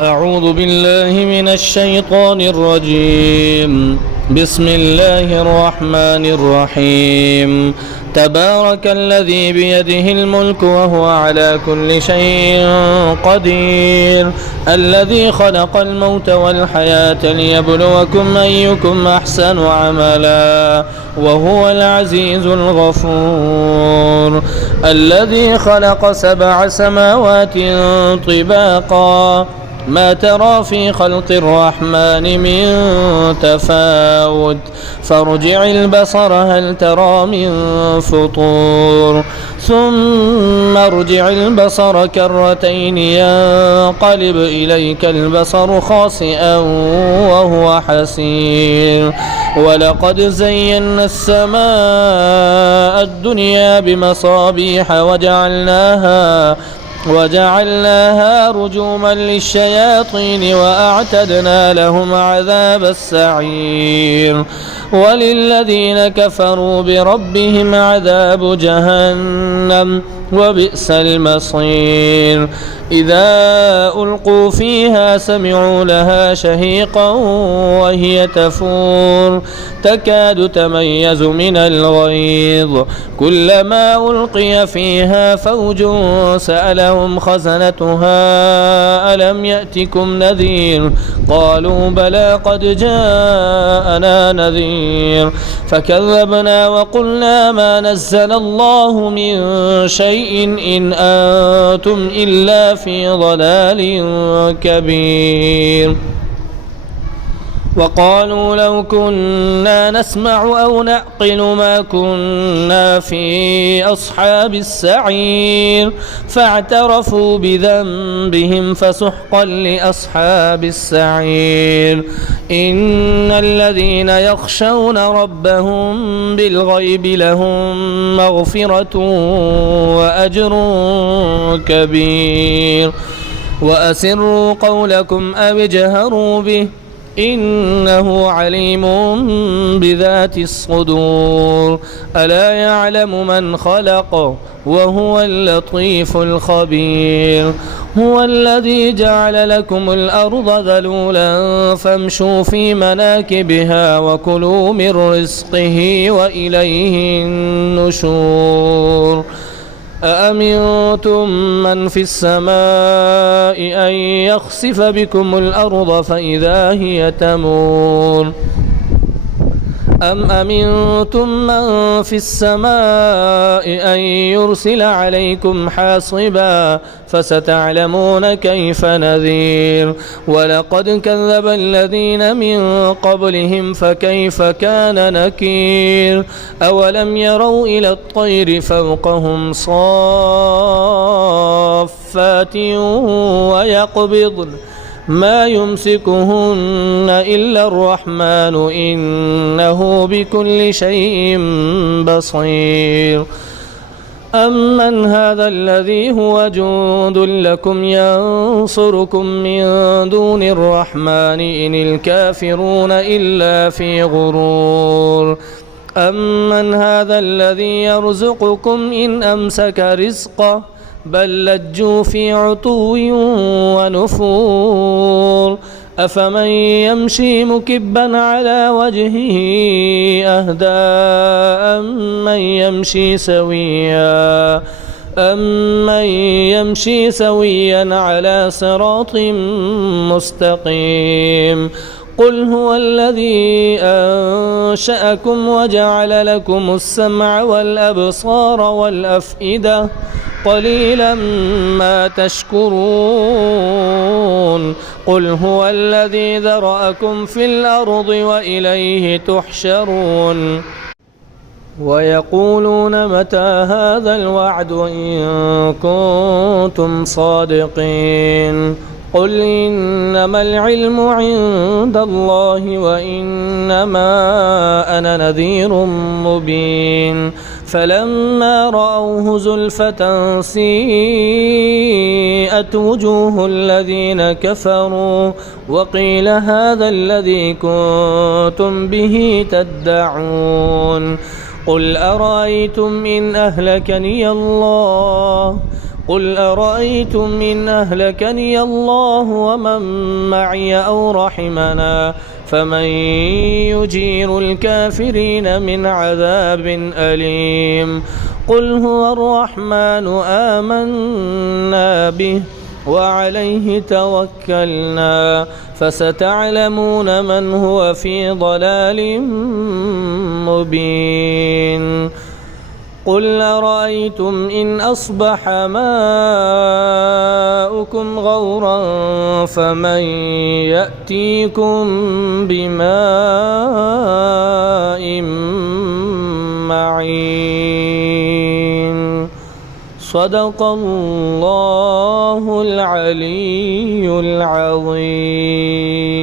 أعوذ بالله من الشيطان الرجيم. بسم الله الرحمن الرحيم. تبارك الذي بيده الملك وهو على كل شيء قدير، الذي خلق الموت والحياة ليبلوكم أيكم أحسن عملا وهو العزيز الغفور، الذي خلق 7 سماوات طباقا ما ترى في خلق الرحمن من تفاوت، فارجع البصر هل ترى من فطور، ثم ارجع البصر كرتين ينقلب إليك البصر خاسئا وهو حسير، ولقد زينا السماء الدنيا بمصابيح وجعلناها رجوما للشياطين وأعتدنا لهم عذاب السعير، وللذين كفروا بربهم عذاب جهنم وبئس المصير. إذا ألقوا فيها سمعوا لها شهيقا وهي تفور تكاد تميز من الغيظ، كلما ألقي فيها فوج سألهم خزنتها ألم يأتكم نذير، قالوا بلى قد جاءنا نذير، فكذبنا وقلنا ما نزل الله من شيء إن أنتم إلا في ضلال كبير. وقالوا لو كنا نسمع أو نعقل ما كنا في أصحاب السعير، فاعترفوا بذنبهم فسحقا لأصحاب السعير. إن الذين يخشون ربهم بالغيب لهم مغفرة وأجر كبير. وأسروا قولكم أو اجهروا به إنه عليم بذات الصدور، ألا يعلم من خلق وهو اللطيف الخبير. هو الذي جعل لكم الأرض ذلولا فامشوا في مناكبها وكلوا من رزقه وإليه النشور. أأمنتم من في السماء أن يخسف بكم الأرض فإذا هي تمور، أم أمنتم من في السماء أن يرسل عليكم حاصبا فستعلمون كيف نذير. ولقد كذب الذين من قبلهم فكيف كان نكير. أولم يروا إلى الطير فوقهم صافات ويقبضن ما يمسكهن إلا الرحمن إنه بكل شيء بصير. أمن هذا الذي هو جند لكم ينصركم من دون الرحمن إن الكافرون إلا في غرور. أمن هذا الذي يرزقكم إن أمسك رزقه بل لجوا في عتو ونفور. أفمن يمشي مكبا على وجهه أهدى أمن يمشي سويا على صراط مستقيم. قل هو الذي أنشأكم وجعل لكم السمع والأبصار والأفئدة قليلا ما تشكرون. قل هو الذي ذرأكم في الأرض وإليه تحشرون. ويقولون متى هذا الوعد إن كنتم صادقين. قل إنما العلم عند الله وإنما أنا نذير مبين. فلما رأوه زلفة سيئت وجوه الذين كفروا وقيل هذا الذي كنتم به تدعون. قل أرأيتم إن أهلكني الله قل أرأيتم إن أهلكني الله ومن معي أو رحمنا فمن يجير الكافرين من عذاب أليم قل هو الرحمن آمنا به وعليه توكلنا فستعلمون من هو في ضلال مبين قل أرأيتم إن أصبح ماؤكم غورا فمن يأتيكم بماء معين صدق الله العلي العظيم.